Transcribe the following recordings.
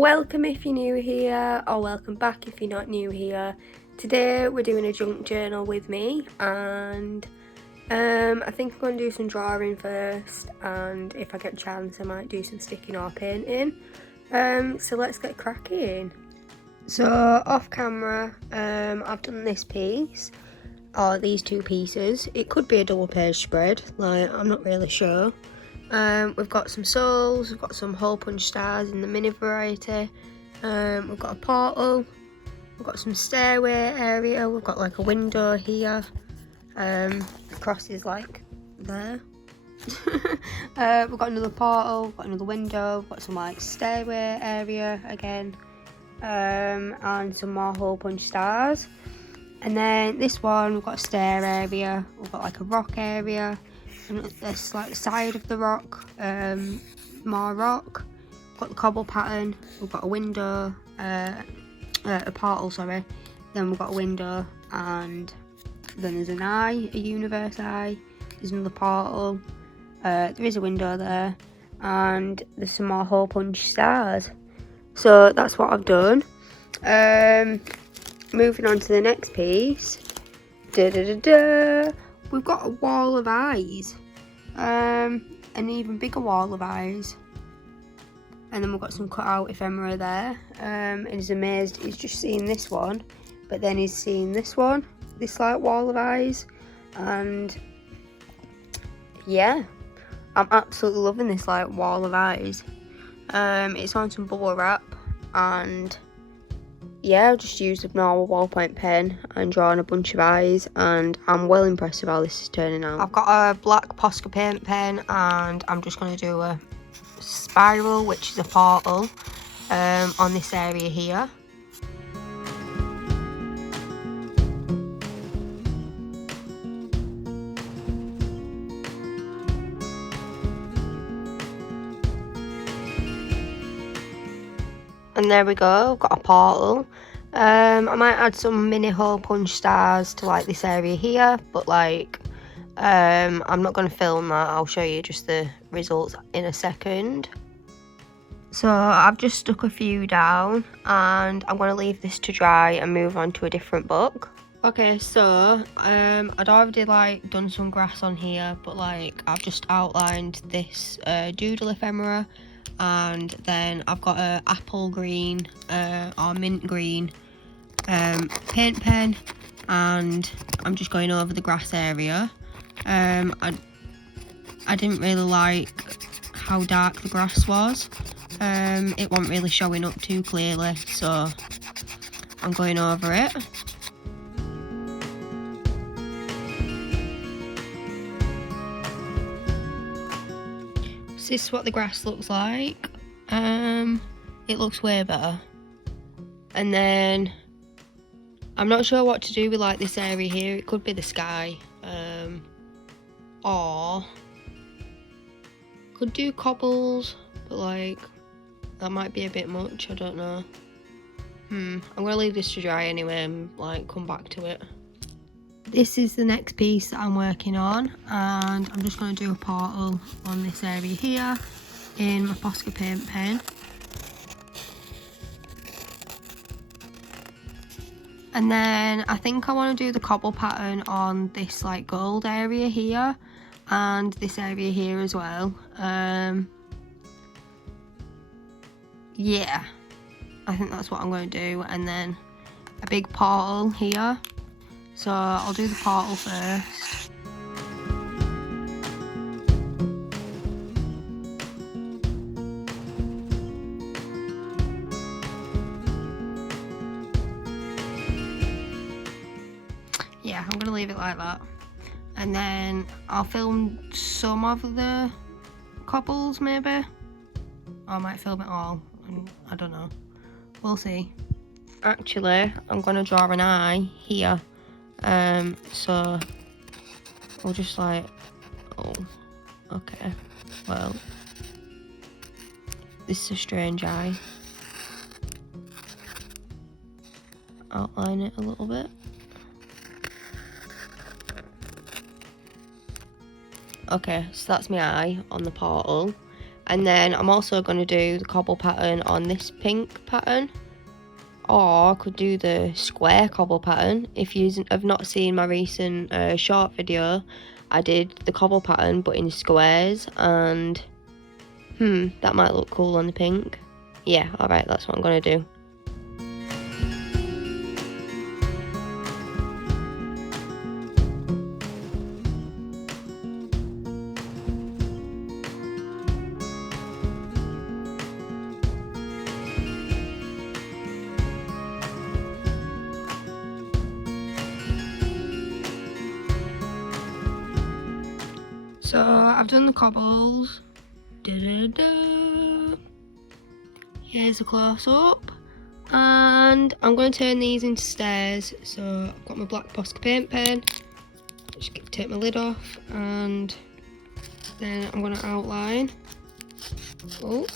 Welcome if you're new here, or welcome back if you're not new here. Today we're doing a junk journal with me, and I think I'm going to do some drawing first, and if I get a chance I might do some sticking or painting. So let's get cracking. So off camera, I've done this piece, or these two pieces. It could be a double page spread, like I'm not really sure. We've got some souls, we've got some hole punch stars in the mini variety, we've got a portal, we've got some stairway area, we've got like a window here, the cross is like there. We've got another portal, we've got another window, we've got some like stairway area again, and some more hole punch stars. And then this one, we've got a stair area, we've got like a rock area, and this like side of the rock, more rock. We've got the cobble pattern, we've got a window, a portal, sorry. Then we've got a window, and then there's an eye, a universe eye. There's another portal. There is a window there, and there's some more hole punch stars. So that's what I've done. Moving on to the next piece. We've got a wall of eyes. An even bigger wall of eyes. And then we've got some cut out ephemera there. And he's amazed he's just seen this one. But then he's seen this one. This like wall of eyes. And yeah. I'm absolutely loving this like wall of eyes. It's on some bubble wrap. And yeah, I've just used a normal ballpoint pen and drawn a bunch of eyes, and I'm well impressed with how this is turning out. I've got a black Posca paint pen, and I'm just going to do a spiral, which is a portal, on this area here. And there we go, I've got a portal. I might add some mini hole punch stars to like this area here, but like I'm not going to film that. I'll show you just the results in a second. So I've just stuck a few down, and I'm going to leave this to dry and move on to a different book. Okay, so I'd already like done some grass on here, but like I've just outlined this doodle ephemera. And then I've got a apple green or mint green paint pen, and I'm just going over the grass area. I didn't really like how dark the grass was. It wasn't really showing up too clearly, so I'm going over it. This is what the grass looks like. It looks way better. And then I'm not sure what to do with like this area here. It could be the sky, or could do cobbles, but like that might be a bit much. I don't know. I'm gonna leave this to dry anyway and like come back to it. This is the next piece that I'm working on, and I'm just going to do a portal on this area here in my Posca paint pen. And then I think I want to do the cobble pattern on this like gold area here and this area here as well. Yeah, I think that's what I'm going to do, and then a big portal here. So I'll do the portal first. Yeah, I'm gonna leave it like that. And then I'll film some of the cobbles maybe. Or I might film it all, I don't know. We'll see. Actually, I'm gonna draw an eye here. So we'll just like, oh, okay, well, this is a strange eye. Outline it a little bit. Okay, so that's my eye on the portal. And then I'm also going to do the cobble pattern on this pink pattern. Or I could do the square cobble pattern. If you have not seen my recent short video, I did the cobble pattern but in squares, and that might look cool on the pink. Yeah, alright, that's what I'm going to do. So I've done the cobbles. Here's a close up, and I'm going to turn these into stairs. So I've got my black Posca paint pen. Just take my lid off, and then I'm going to outline. Oh,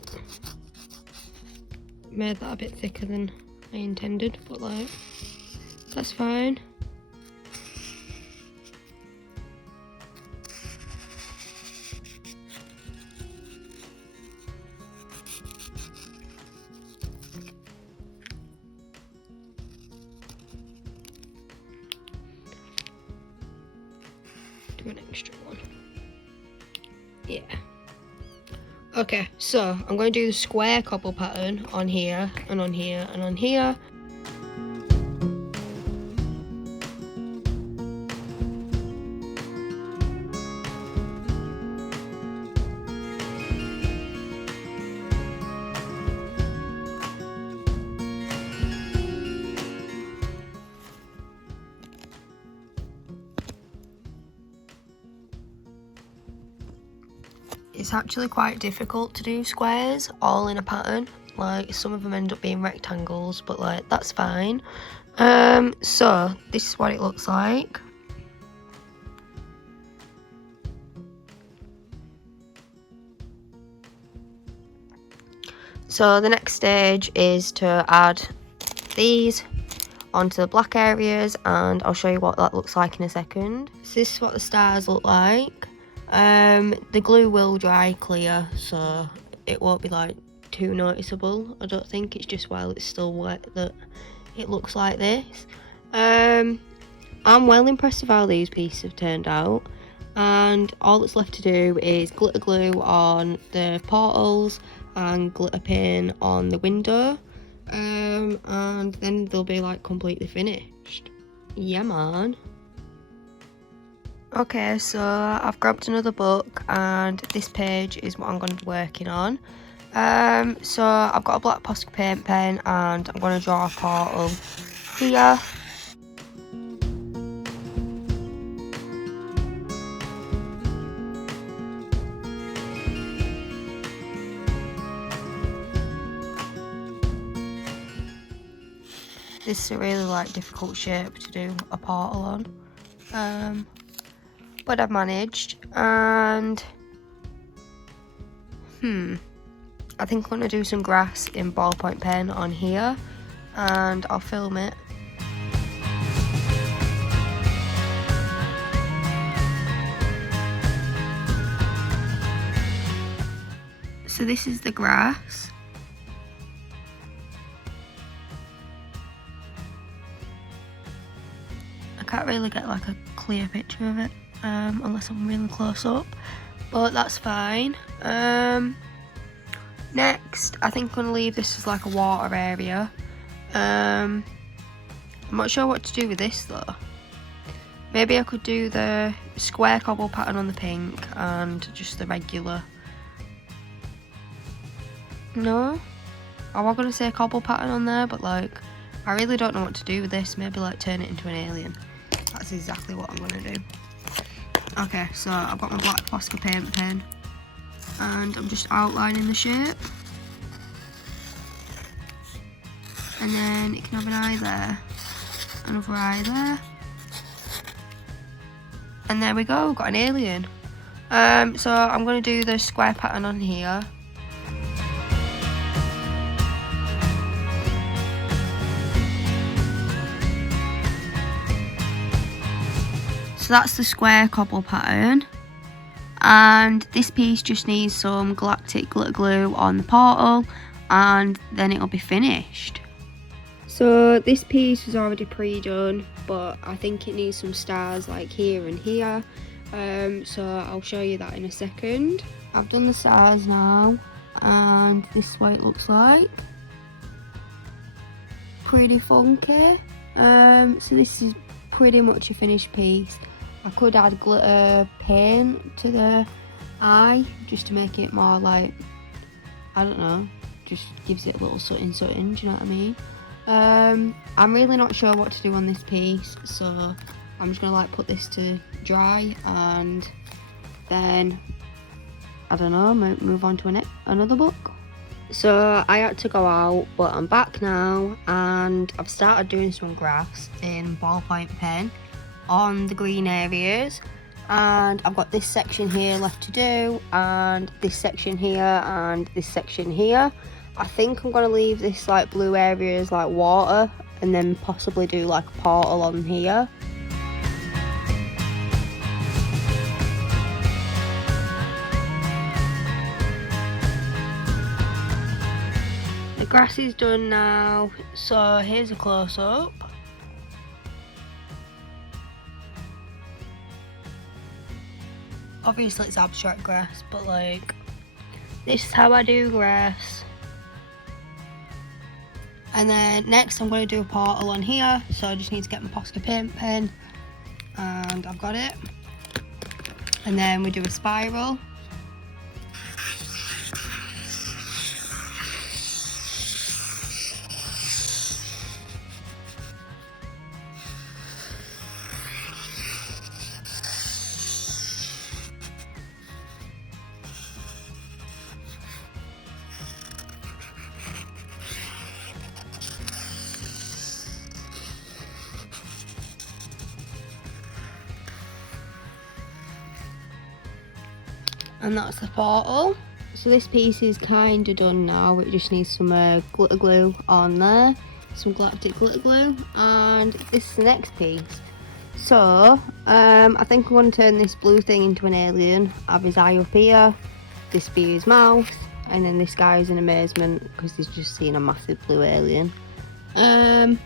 made that a bit thicker than I intended, but like, that's fine. Do an extra one. Yeah. Okay, so I'm going to do the square cobble pattern on here, and on here, and on here. It's actually quite difficult to do squares all in a pattern. Like, some of them end up being rectangles, but like, that's fine. So this is what it looks like. So the next stage is to add these onto the black areas, and I'll show you what that looks like in a second. So this is what the stars look like. The glue will dry clear, so it won't be like too noticeable. I don't think. It's just while it's still wet that it looks like this. I'm well impressed with how these pieces have turned out, and all that's left to do is glitter glue on the portals and glitter paint on the window, and then they'll be like completely finished. Yeah, man. Okay, so I've grabbed another book, and this page is what I'm going to be working on. So I've got a black Posca paint pen, and I'm going to draw a portal here. This is a really like difficult shape to do a portal on. But I've managed, and I think I'm going to do some grass in ballpoint pen on here, and I'll film it. So this is the grass. I can't really get like a clear picture of it. Unless I'm really close up, but that's fine. Next, I think I'm going to leave this as like a water area. I'm not sure what to do with this though. Maybe I could do the square cobble pattern on the pink and just the regular. No? I was going to say cobble pattern on there, but like, I really don't know what to do with this. Maybe like turn it into an alien. That's exactly what I'm going to do. Okay, so I've got my black Posca paint pen, and I'm just outlining the shape. And then it can have an eye there, another eye there. And there we go, got an alien. So I'm going to do the square pattern on here. So that's the square cobble pattern, And this piece just needs some galactic glitter glue on the portal, and then it'll be finished. So this piece was already pre-done, but I think it needs some stars like here and here. So I'll show you that in a second. I've done the stars now, and this is what it looks like. Pretty funky. So this is pretty much a finished piece. I could add glitter paint to the eye just to make it more like, I don't know, just gives it a little something, do you know what I mean? I'm really not sure what to do on this piece, so I'm just gonna like put this to dry and then, I don't know, move on to another book. So I had to go out, but I'm back now, and I've started doing some graphs in ballpoint pen on the green areas, and I've got this section here left to do, and this section here, and this section here. I think I'm going to leave this like blue area as like water, and then possibly do like a portal on here. The grass is done now, so here's a close-up. Obviously it's abstract grass, but like, this is how I do grass. And then next I'm going to do a portal on here, so I just need to get my Posca paint pen, and I've got it. And then we do a spiral. And that's the portal. So this piece is kind of done now. It just needs some glitter glue on there, some galactic glitter glue, and this is the next piece. So I think I'm going to turn this blue thing into an alien, have his eye up here, this be his mouth, and then this guy is in amazement because he's just seen a massive blue alien. And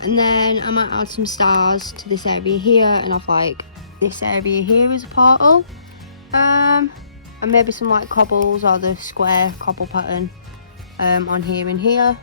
then I might add some stars to this area here, and have like this area here as a portal. And maybe some like cobbles or the square cobble pattern on here and here.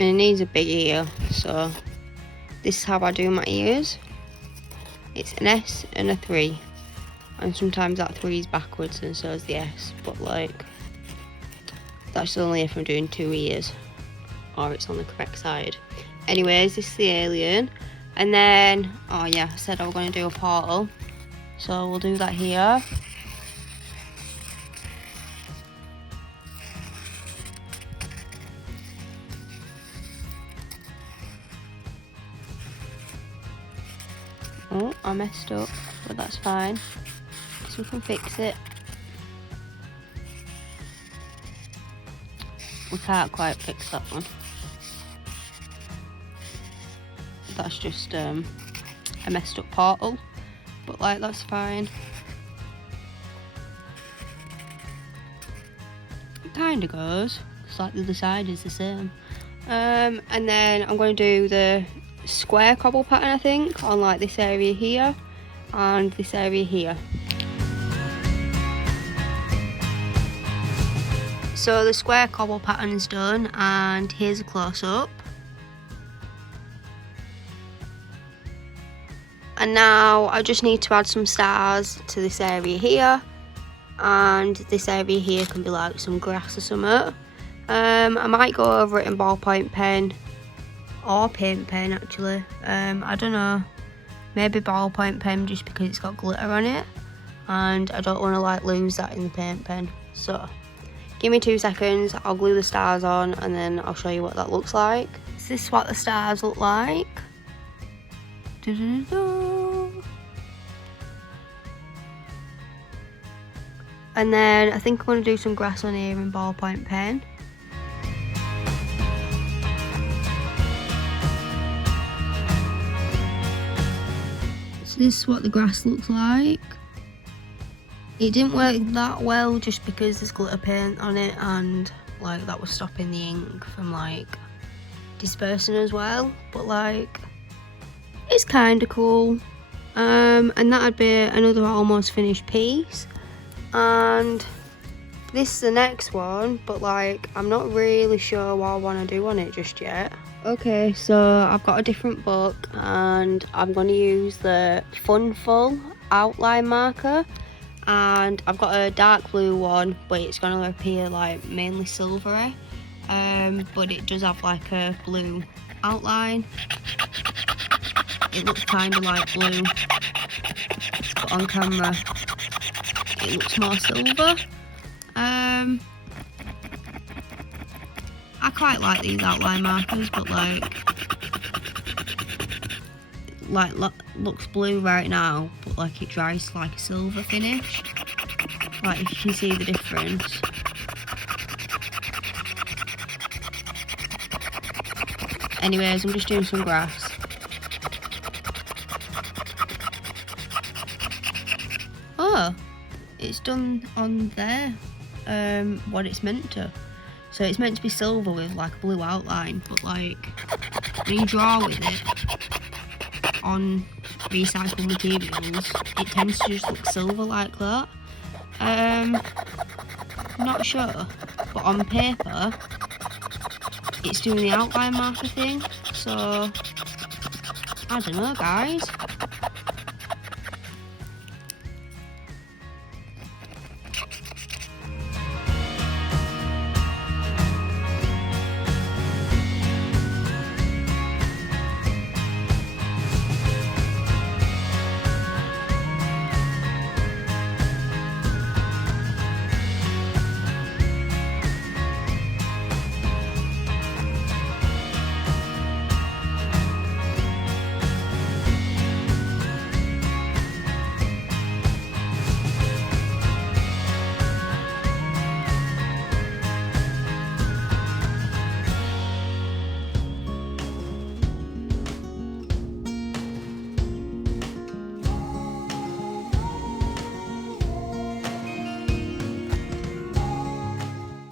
And it needs a big ear, so this is how I do my ears. It's an S and a 3, and sometimes that 3 is backwards and so is the S, but like, that's only if I'm doing 2 ears or it's on the correct side. Anyways, this is the alien, and then, oh yeah, I said I was going to do a portal, so we'll do that here. Oh, I messed up, but that's fine, so we can fix it. We can't quite fix that one. That's just a messed up portal, but like, that's fine. It kind of goes, it's like the other side is the same. And then I'm going to do the square cobble pattern, I think, on like this area here and this area here. So the square cobble pattern is done, and here's a close-up. And now I just need to add some stars to this area here, and this area here can be like some grass or something. I might go over it in ballpoint pen or paint pen actually. I don't know, maybe ballpoint pen just because it's got glitter on it, and I don't want to like lose that in the paint pen. So give me 2 seconds, I'll glue the stars on and then I'll show you what that looks like. Is this what the stars look like? Doo-doo-doo. And then I think I'm going to do some grass on here in ballpoint pen. So this is what the grass looks like. It didn't work that well just because there's glitter paint on it, and like that was stopping the ink from like dispersing as well, but like it's kind of cool. And that'd be another almost finished piece. And this is the next one, but like I'm not really sure what I want to do on it just yet. Okay, so I've got a different book and I'm going to use the Funful outline marker, and I've got a dark blue one, but it's going to appear like mainly silvery, but it does have like a blue outline. It looks kind of like blue, but on camera it looks more silver. I quite like these outline markers, but looks blue right now, but like it dries to like a silver finish. Like if you can see the difference. Anyways, I'm just doing some grass. Oh, it's done on there, what it's meant to. So it's meant to be silver with like a blue outline, but like when you draw with it on recycled materials, it tends to just look silver like that. I'm not sure, but on paper it's doing the outline marker thing, so I don't know, guys.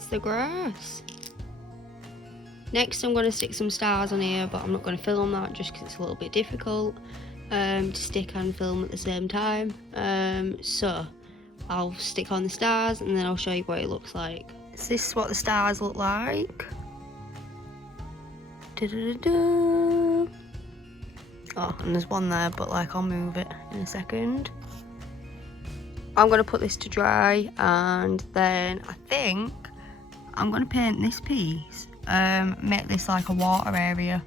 The grass. Next I'm going to stick some stars on here, but I'm not going to film that just because it's a little bit difficult to stick and film at the same time. So I'll stick on the stars and then I'll show you what it looks like. So this is what the stars look like. Oh, and there's one there, but like I'll move it in a second. I'm going to put this to dry, and then I think I'm going to paint this piece, make this like a water area.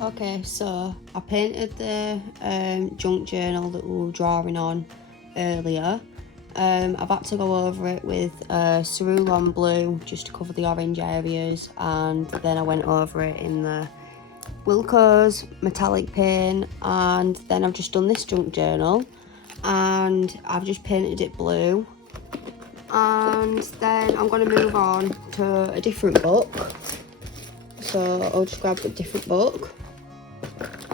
Okay, so I painted the junk journal that we were drawing on earlier. I've had to go over it with Cerulean blue just to cover the orange areas, and then I went over it in the Wilko's metallic paint, and then I've just done this junk journal and I've just painted it blue. And then I'm going to move on to a different book, so I'll just grab a different book,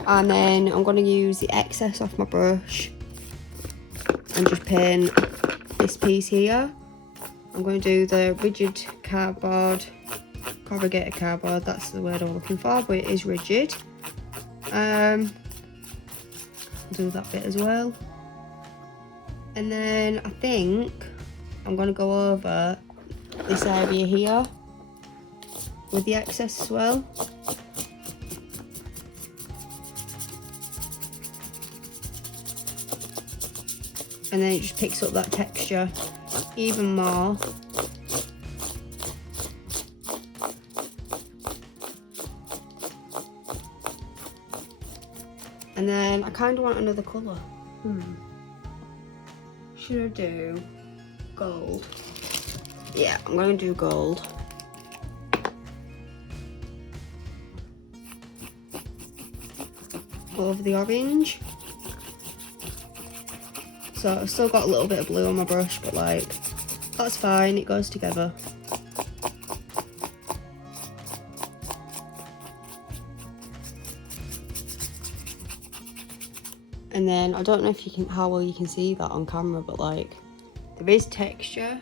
and then I'm going to use the excess off my brush and just paint this piece here. I'm going to do the rigid cardboard, corrugated cardboard, that's the word I'm looking for, but it is rigid. I'll do that bit as well. And then I think I'm going to go over this area here with the excess as well. And then it just picks up that texture even more. And then I kind of want another colour. Should I do gold? Yeah, I'm going to do gold. Over the orange. So I've still got a little bit of blue on my brush, but like, that's fine, it goes together. And then, I don't know if you can, how well you can see that on camera, but like, there is texture.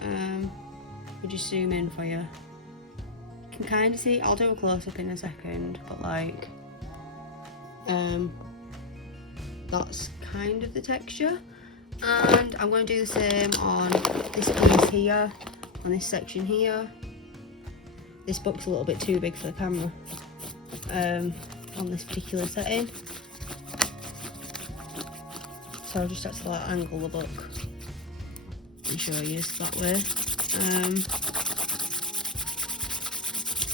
We'll just zoom in for you. You can kind of see, I'll do a close-up in a second, but like, that's kind of the texture. And I'm going to do the same on this piece here, on this section here. This book's a little bit too big for the camera on this particular setting, so I'll just have to like angle the book and show you that way.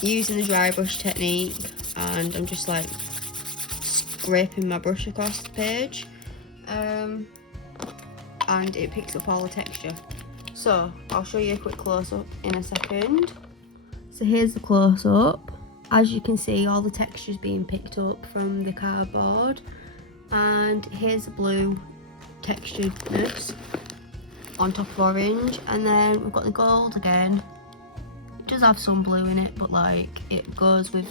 Using the dry brush technique, and I'm just like scraping my brush across the page, and it picks up all the texture. So I'll show you a quick close-up in a second. So here's the close-up. As you can see, all the texture's being picked up from the cardboard, and here's the blue texturedness on top of orange, and then we've got the gold again. It does have some blue in it, but like, it goes with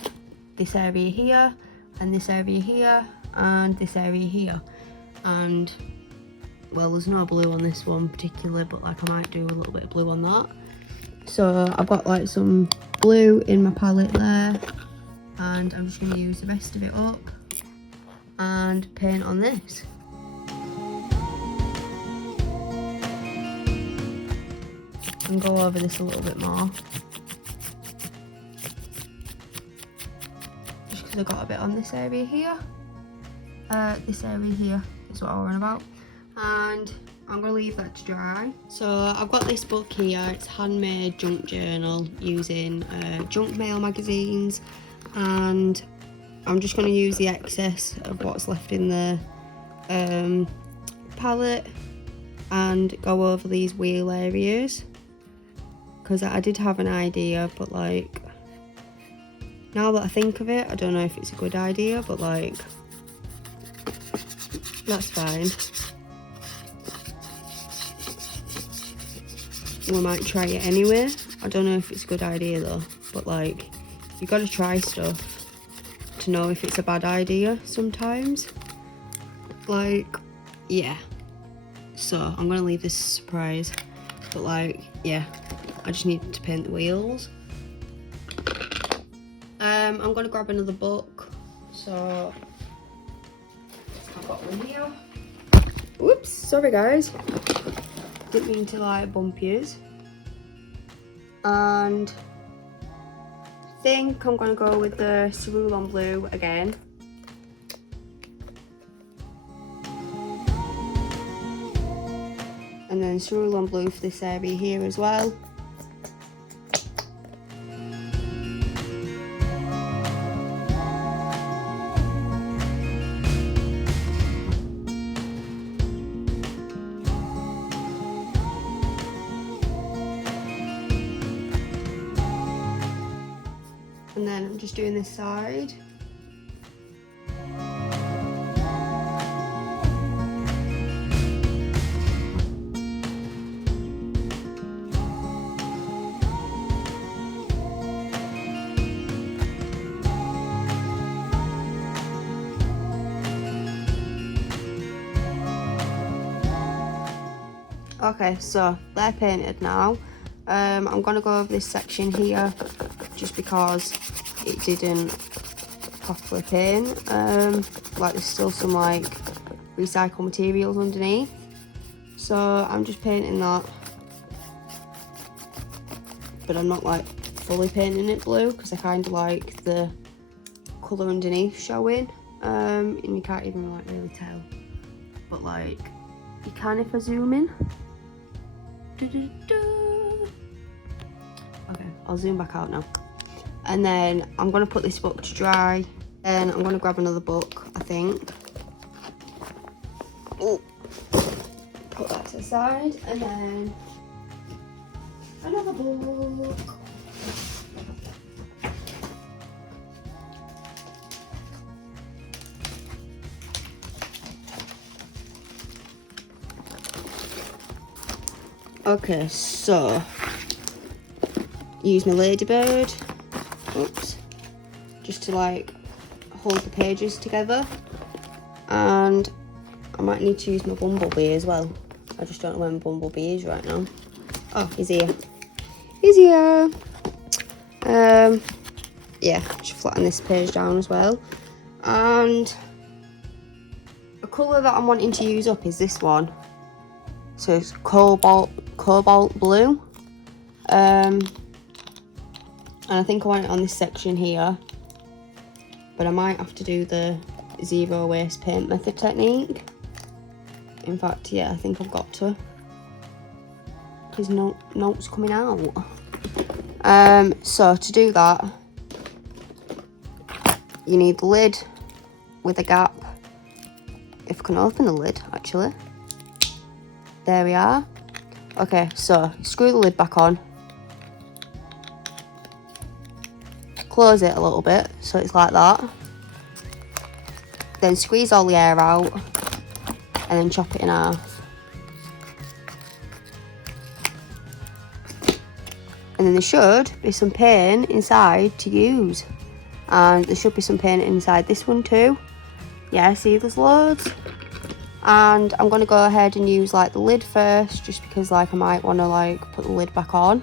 this area here, and this area here, and this area here. And well, there's no blue on this one particularly, but like, I might do a little bit of blue on that. So I've got like some blue in my palette there, and I'm just going to use the rest of it up and paint on this. And go over this a little bit more, just because I got a bit on this area here. This area here is what I want about, and I'm going to leave that to dry. So I've got this book here. It's handmade junk journal using junk mail magazines, and I'm just going to use the excess of what's left in the palette and go over these wheel areas, because I did have an idea, but like, now that I think of it, I don't know if it's a good idea, but like, that's fine. We might try it anyway. I don't know if it's a good idea though, but like, you gotta try stuff to know if it's a bad idea sometimes. Like, yeah. So I'm gonna leave this a surprise, but like, yeah, I just need to paint the wheels. I'm gonna grab another book. So I've got one here. Whoops, sorry guys. Didn't mean to like bump yous. And I think I'm gonna go with the Cerulean Blue again. And then Cerulean Blue for this area here as well. And then I'm just doing this side. Okay, so they're painted now. I'm gonna go over this section here just because it didn't properly paint. Like, there's still some like recycled materials underneath, so I'm just painting that, but I'm not like fully painting it blue because I kind of like the colour underneath showing, and you can't even like really tell, but like, you can if I zoom in. Okay, I'll zoom back out now. And then I'm going to put this book to dry, and I'm going to grab another book. I think. Oh, put that to the side, and then another book. Okay, so use my ladybird, oops, just to like hold the pages together, and I might need to use my bumblebee as well. I just don't know where my bumblebee is right now. Oh, he's here. He's here. Yeah, just flatten this page down as well. And a colour that I'm wanting to use up is this one. So it's cobalt blue. And I think I want it on this section here. But I might have to do the zero waste paint method technique. In fact, yeah, I think I've got to. Because note's coming out. So to do that, you need the lid with a gap. If I can open the lid, actually. There we are. Okay, so screw the lid back on. Close it a little bit, so it's like that. Then squeeze all the air out, and then chop it in half. And then there should be some paint inside to use. And there should be some paint inside this one too. Yeah, see, there's loads. And I'm going to go ahead and use like the lid first, just because like I might want to like put the lid back on.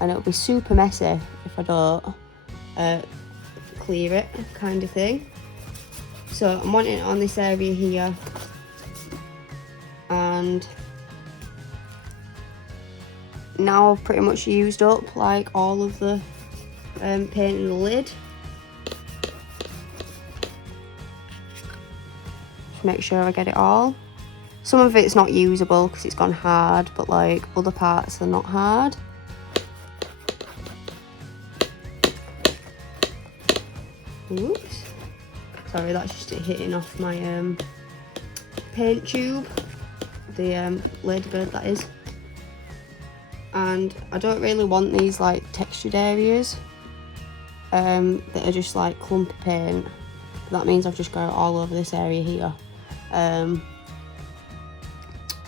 And it'll be super messy if I don't clear it, kind of thing. So I'm wanting it on this area here. And now I've pretty much used up like all of the paint in the lid. Just make sure I get it all. Some of it's not usable because it's gone hard, but like other parts are not hard. Oops. Sorry, that's just it hitting off my paint tube. The ladybird, that is. And I don't really want these like textured areas that are just like clumpy paint. That means I've just got it all over this area here.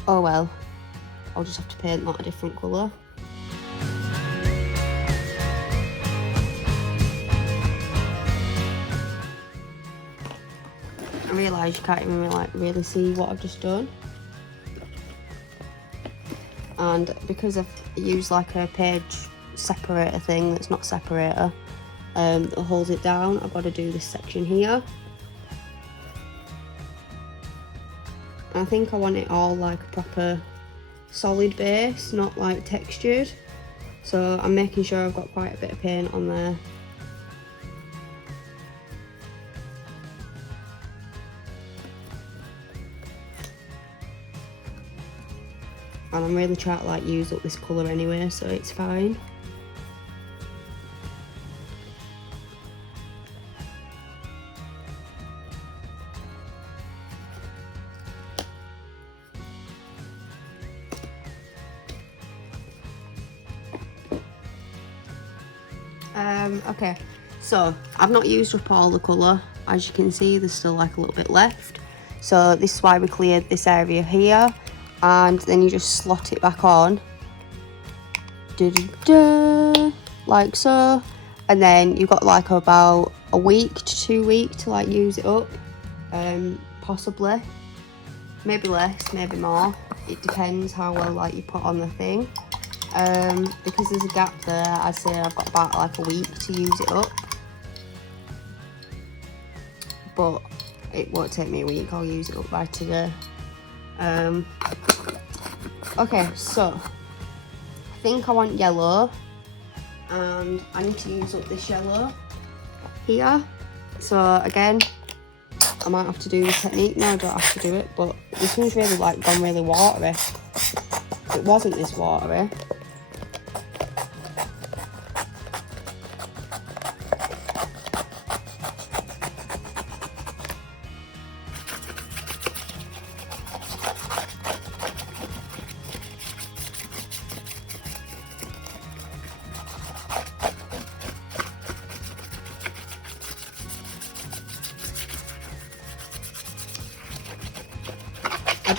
Oh well, I'll just have to paint that a different colour. I realise you can't even like really see what I've just done. And because I've used like a page separator thing that's not separator, that holds it down, I've got to do this section here. I think I want it all like a proper solid base, not like textured. So I'm making sure I've got quite a bit of paint on there. And I'm really trying to like use up this colour anyway, so it's fine. Okay, so I've not used up all the colour. As you can see, there's still like a little bit left. So this is why we cleared this area here. And then you just slot it back on. Like so. And then you've got like about a week to 2 weeks to like use it up. Possibly. Maybe less, maybe more. It depends how well like you put on the thing. Because there's a gap there, I'd say I've got about like a week to use it up. But it won't take me a week, I'll use it up by today. Okay, so I think I want yellow, and I need to use up this yellow here. So again, I might have to do the technique now. I don't have to do it, but this one's really like gone really watery. It wasn't this watery.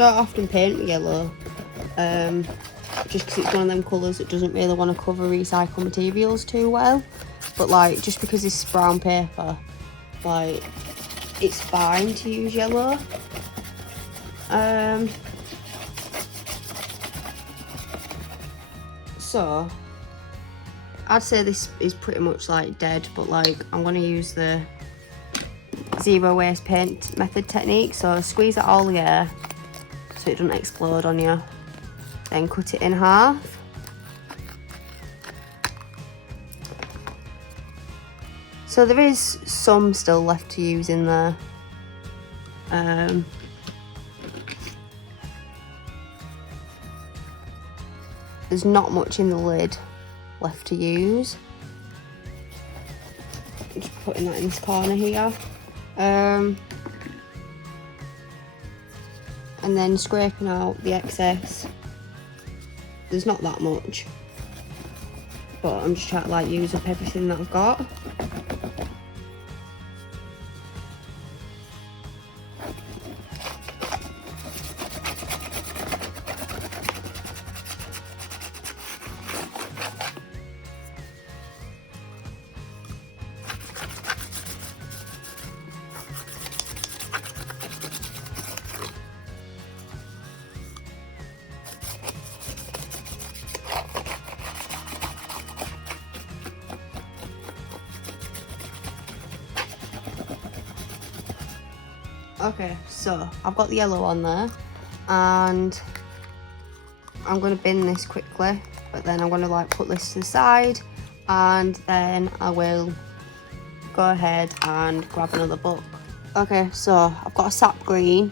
don't often paint with yellow, just because it's one of them colours that doesn't really want to cover recycled materials too well. But like, just because it's brown paper, like, it's fine to use yellow. So I'd say this is pretty much like dead, but like, I'm going to use the zero waste paint method technique. So squeeze it all the air so it doesn't explode on you, then cut it in half. So there is some still left to use in there. There's not much in the lid left to use. I'm just putting that in this corner here. And then scraping out the excess. There's not that much, but I'm just trying to like use up everything that I've got. Okay, so I've got the yellow on there, and I'm going to bin this quickly, but then I'm going to like put this to the side, and then I will go ahead and grab another book. Okay, so I've got a sap green,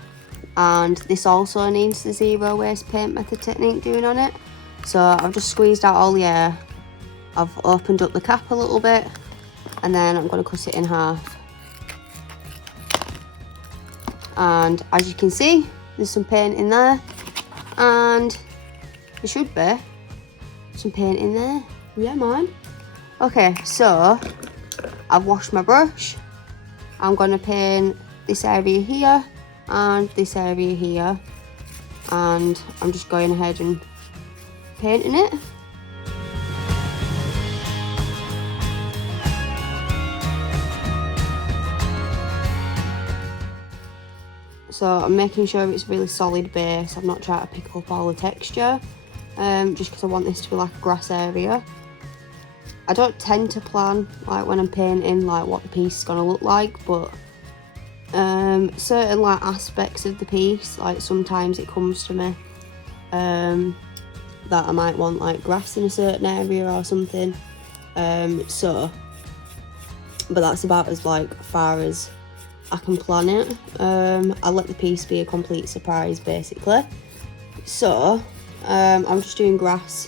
and this also needs the zero waste paint method technique doing on it. So I've just squeezed out all the air, I've opened up the cap a little bit, and then I'm going to cut it in half. And as you can see, there's some paint in there, and there should be some paint in there. Yeah, man. Okay, so I've washed my brush. I'm going to paint this area here and this area here, and I'm just going ahead and painting it. So I'm making sure it's really solid base. I'm not trying to pick up all the texture, just because I want this to be like a grass area. I don't tend to plan like when I'm painting like what the piece is gonna look like, but certain like aspects of the piece, like sometimes it comes to me that I might want like grass in a certain area or something. But that's about as like far as I can plan it. I let the piece be a complete surprise basically. So I'm just doing grass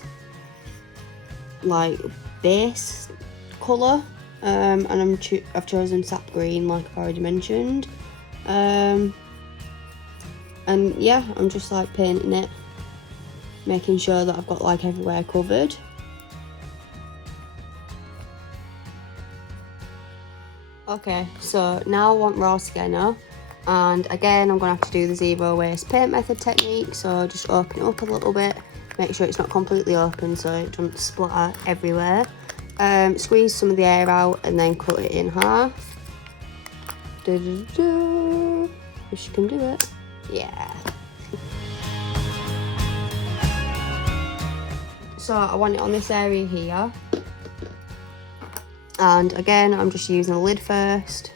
like base colour, and I've chosen sap green like I've already mentioned, and yeah, I'm just like painting it, making sure that I've got like everywhere covered. Okay, so now I want raw sienna, and again I'm going to have to do the zero waste paint method technique. So just open it up a little bit, make sure it's not completely open so it doesn't splatter everywhere. Squeeze some of the air out and then cut it in half. If you can do it. Yeah. So I want it on this area here. And again, I'm just using a lid first,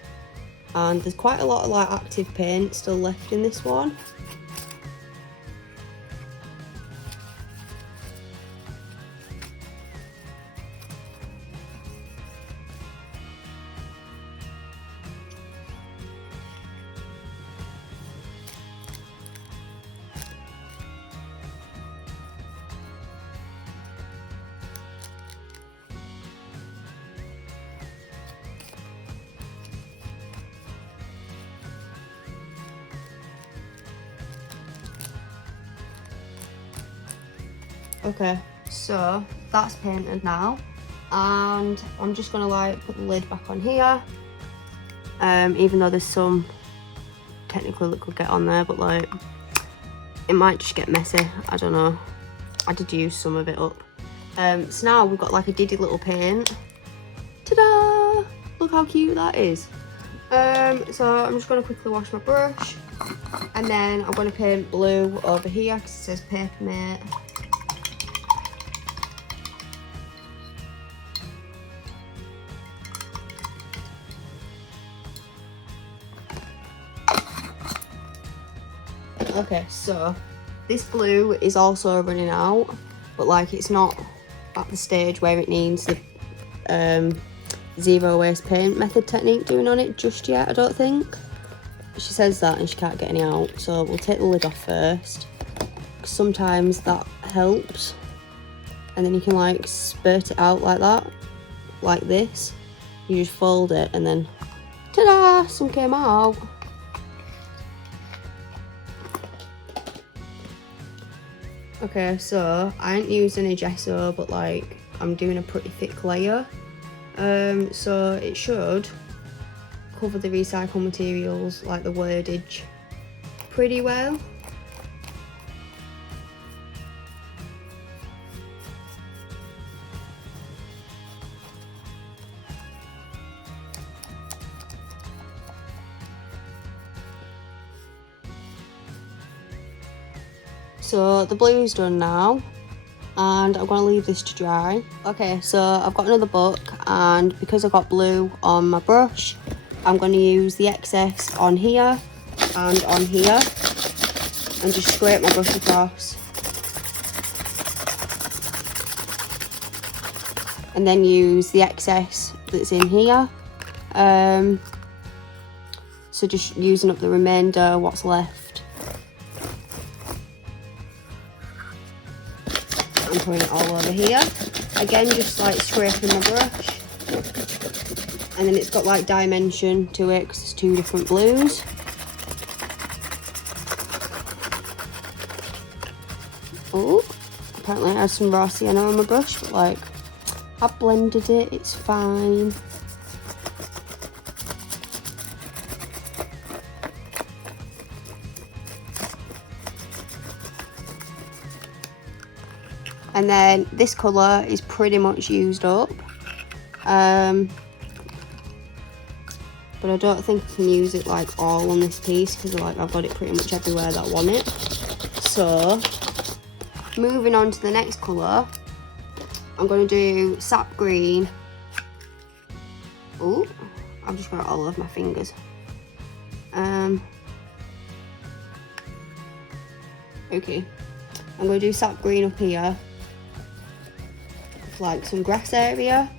and there's quite a lot of like active paint still left in this one. Okay, so that's painted now, and I'm just gonna like put the lid back on here, even though there's some technically that could get on there, but like it might just get messy, I don't know. I did use some of it up. So now we've got like a diddy little paint. Ta-da! Look how cute that is. So I'm just going to quickly wash my brush, and then I'm going to paint blue over here because it says Papermate. Okay, so this blue is also running out, but like it's not at the stage where it needs the zero waste paint method technique doing on it just yet, I don't think. She says that and she can't get any out, so we'll take the lid off first. Sometimes that helps, and then you can like spurt it out like that, like this. You just fold it and then ta-da, some came out. Okay, so I ain't used any gesso, but like I'm doing a pretty thick layer, so it should cover the recycled materials, like the wordage, pretty well. So the blue is done now, and I'm going to leave this to dry. Okay, so I've got another book, and because I've got blue on my brush, I'm going to use the excess on here and on here, and just scrape my brush across. And then use the excess that's in here. So just using up the remainder, what's left. I'm putting it all over here. Again, just like scraping my brush. And then it's got like dimension to it because it's two different blues. Oh, apparently I had some raw sienna on my brush, but like I've blended it, it's fine. And then this colour is pretty much used up. But I don't think I can use it like all on this piece because like I've got it pretty much everywhere that I want it. So moving on to the next colour, I'm going to do sap green. Oh, I've just got it all over my fingers. Okay, I'm going to do sap green up here, like some grass area.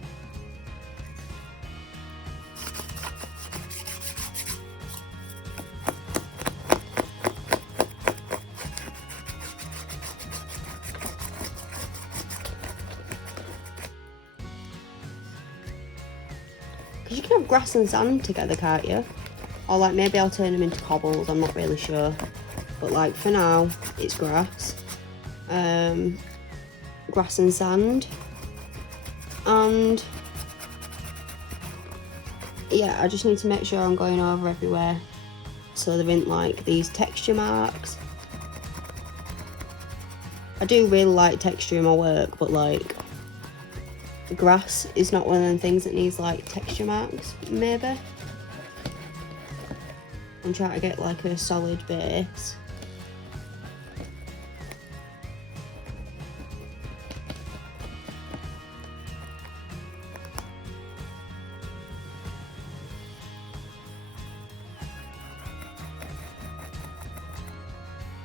Because you can have grass and sand together, can't you? Or like maybe I'll turn them into cobbles, I'm not really sure. But like for now, it's grass. Grass and sand. And yeah, I just need to make sure I'm going over everywhere so there isn't like these texture marks. I do really like texture in my work, but like grass is not one of them things that needs like texture marks, maybe. I'm trying to get like a solid base.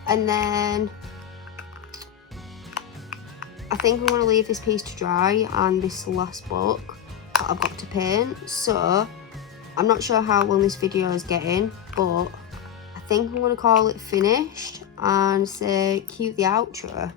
And then I think I'm going to leave this piece to dry and this last book that I've got to paint. So I'm not sure how long this video is getting, but I think I'm going to call it finished and say cue the outro.